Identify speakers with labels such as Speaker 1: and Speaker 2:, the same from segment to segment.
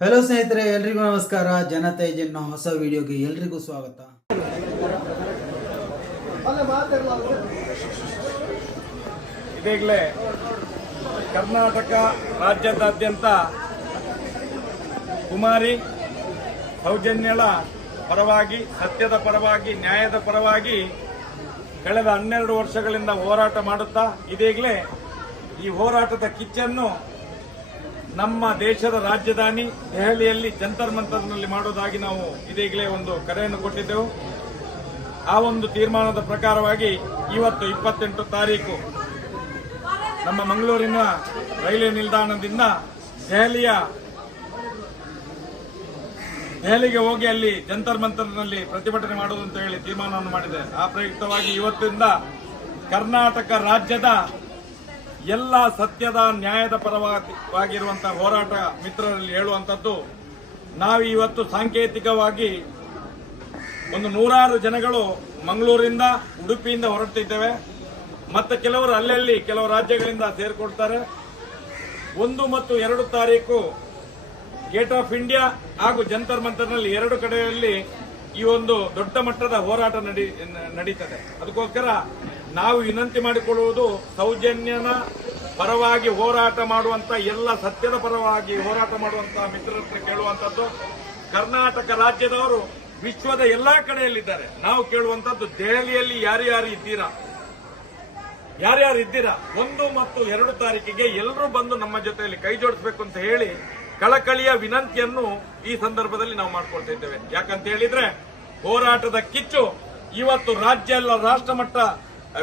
Speaker 1: Hello ಸ್ನೇಹಿತರೆ, ಎಲ್ರಿಗೂ ನಮಸ್ಕಾರ. ಜನತೆ ಜನ ಹೊಸ ವಿಡಿಯೋಗೆ ಎಲ್ರಿಗೂ ಸ್ವಾಗತ.
Speaker 2: ಇದೀಗಲೇ ಕರ್ನಾಟಕ ರಾಜ್ಯದಾದ್ಯಂತ ಕುಮಾರಿ ಸೌಜನ್ಯಳ ಪರವಾಗಿ, ಸತ್ಯದ ಪರವಾಗಿ, ನ್ಯಾಯದ ಪರವಾಗಿ ಕಳೆದ ಹನ್ನೆರಡು ವರ್ಷಗಳಿಂದ ಹೋರಾಟ ಮಾಡುತ್ತಾ, ಇದೀಗಲೇ ಈ ಹೋರಾಟದ ಕಿಚ್ಚನ್ನು ನಮ್ಮ ದೇಶದ ರಾಜಧಾನಿ ದೆಹಲಿಯಲ್ಲಿ ಜಂತರ್ ಮಂತರ್ನಲ್ಲಿ ಮಾಡುವುದಾಗಿ ನಾವು ಇದೀಗಲೇ ಒಂದು ಕರೆಯನ್ನು ಕೊಟ್ಟಿದ್ದೆವು. ಆ ಒಂದು ತೀರ್ಮಾನದ ಪ್ರಕಾರವಾಗಿ ಇವತ್ತು ಇಪ್ಪತ್ತೆಂಟು ತಾರೀಕು ನಮ್ಮ ಮಂಗಳೂರಿನ ರೈಲ್ವೆ ನಿಲ್ದಾಣದಿಂದ ದೆಹಲಿಯ ದೆಹಲಿಗೆ ಹೋಗಿ ಅಲ್ಲಿ ಜಂತರ್ ಮಂತರ್ನಲ್ಲಿ ಪ್ರತಿಭಟನೆ ಮಾಡುವುದು ಅಂತ ಹೇಳಿ ತೀರ್ಮಾನವನ್ನು ಮಾಡಿದೆ ಆ ಪ್ರಯುಕ್ತವಾಗಿ ಇವತ್ತಿಂದ ಕರ್ನಾಟಕ ರಾಜ್ಯದ ಎಲ್ಲ ಸತ್ಯದ ನ್ಯಾಯದ ಪರವಾಗಿರುವಂತಹ ಹೋರಾಟ ಮಿತ್ರರಲ್ಲಿ ಹೇಳುವಂಥದ್ದು, ನಾವು ಇವತ್ತು ಸಾಂಕೇತಿಕವಾಗಿ ಒಂದು ನೂರಾರು ಜನಗಳು ಮಂಗಳೂರಿಂದ, ಉಡುಪಿಯಿಂದ ಹೊರಟಿದ್ದೇವೆ ಮತ್ತೆ ಕೆಲವರು ಅಲ್ಲಲ್ಲಿ, ಕೆಲವು ರಾಜ್ಯಗಳಿಂದ ಸೇರಿಕೊಡ್ತಾರೆ. ಒಂದು ಮತ್ತು ಎರಡು ತಾರೀಕು ಗೇಟ್ ಆಫ್ ಇಂಡಿಯಾ ಹಾಗೂ ಜಂತರ್ ಮಂತರ್ನಲ್ಲಿ ಎರಡು ಕಡೆಯಲ್ಲಿ ಈ ಒಂದು ದೊಡ್ಡ ಮಟ್ಟದ ಹೋರಾಟ ನಡಿ ನಡೀತದೆ. ಅದಕ್ಕೋಸ್ಕರ ನಾವು ವಿನಂತಿ ಮಾಡಿಕೊಳ್ಳುವುದು ಸೌಜನ್ಯನ ಪರವಾಗಿ ಹೋರಾಟ ಮಾಡುವಂತ ಎಲ್ಲ ಸತ್ಯದ ಪರವಾಗಿ ಹೋರಾಟ ಮಾಡುವಂತ ಮಿತ್ರರತ್ರ ಕೇಳುವಂತದ್ದು. ಕರ್ನಾಟಕ ರಾಜ್ಯದವರು ವಿಶ್ವದ ಎಲ್ಲಾ ಕಡೆಯಲ್ಲಿದ್ದಾರೆ. ನಾವು ಕೇಳುವಂತದ್ದು ದೆಹಲಿಯಲ್ಲಿ ಯಾರ್ಯಾರು ಇದ್ದೀರಾ? ಯಾರ್ಯಾರು ಇದ್ದೀರಾ? ಒಂದು ಮತ್ತು ಎರಡು ತಾರೀಕಿಗೆ ಎಲ್ಲರೂ ಬಂದು ನಮ್ಮ ಜೊತೆಯಲ್ಲಿ ಕೈ ಜೋಡಿಸಬೇಕು ಅಂತ ಹೇಳಿ ಕಳಕಳಿಯ ವಿನಂತಿಯನ್ನು ಈ ಸಂದರ್ಭದಲ್ಲಿ ನಾವು ಮಾಡ್ಕೊಳ್ತಾ ಇದ್ದೇವೆ. ಯಾಕಂತ ಹೇಳಿದ್ರೆ ಹೋರಾಟದ ಕಿಚ್ಚು ಇವತ್ತು ರಾಜ್ಯ ಅಲ್ಲ ರಾಷ್ಟ್ರ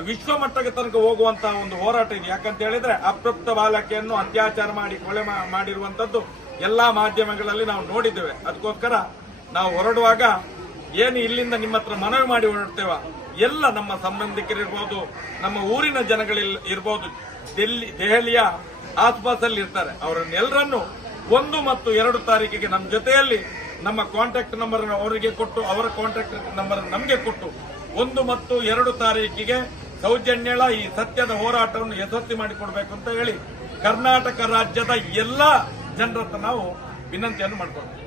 Speaker 2: ವಿಶ್ವ ಮಟ್ಟಕ್ಕೆ ತನಕ ಹೋಗುವಂತ ಒಂದು ಹೋರಾಟ ಇದೆ. ಯಾಕಂತ ಹೇಳಿದ್ರೆ ಅಪ್ರಪ್ತ ಬಾಲಕಿಯನ್ನು ಅತ್ಯಾಚಾರ ಮಾಡಿ ಕೊಲೆ ಮಾಡಿರುವಂತದ್ದು ಎಲ್ಲಾ ಮಾಧ್ಯಮಗಳಲ್ಲಿ ನಾವು ನೋಡಿದ್ದೇವೆ. ಅದಕ್ಕೋಸ್ಕರ ನಾವು ಹೊರಡುವಾಗ ಏನು ಇಲ್ಲಿಂದ ನಿಮ್ಮ ಹತ್ರ ಮನವಿ ಮಾಡಿ ಹೊರಡ್ತೇವ? ಎಲ್ಲ ನಮ್ಮ ಸಂಬಂಧಿಕರಿರ್ಬೋದು ನಮ್ಮ ಊರಿನ ಜನಗಳಿಲ್, ಇರ್ಬೋದು. ಡೆಲ್ಲಿ ದೆಹಲಿಯ ಆಸ್ಪಾಸಲ್ಲಿ ಇರ್ತಾರೆ. ಅವರನ್ನೆಲ್ಲರನ್ನು ಒಂದು ಮತ್ತು ಎರಡು ತಾರೀಕಿಗೆ ನಮ್ಮ ಜೊತೆಯಲ್ಲಿ ನಮ್ಮ ಕಾಂಟ್ಯಾಕ್ಟ್ ನಂಬರ್ ಅವರಿಗೆ ಕೊಟ್ಟು, ಅವರ ಕಾಂಟ್ಯಾಕ್ಟ್ ನಂಬರ್ ನಮಗೆ ಕೊಟ್ಟು, ಒಂದು ಮತ್ತು ಎರಡು ತಾರೀಕಿಗೆ ಸೌಜನ್ಯಳ ಈ ಸತ್ಯದ ಹೋರಾಟವನ್ನು ಯಶಸ್ವಿ ಮಾಡಿಕೊಡ್ಬೇಕು ಅಂತ ಹೇಳಿ ಕರ್ನಾಟಕ ರಾಜ್ಯದ ಎಲ್ಲ ಜನರತ್ರ ನಾವು ವಿನಂತಿಯನ್ನು ಮಾಡ್ಕೊಳ್ತೀವಿ.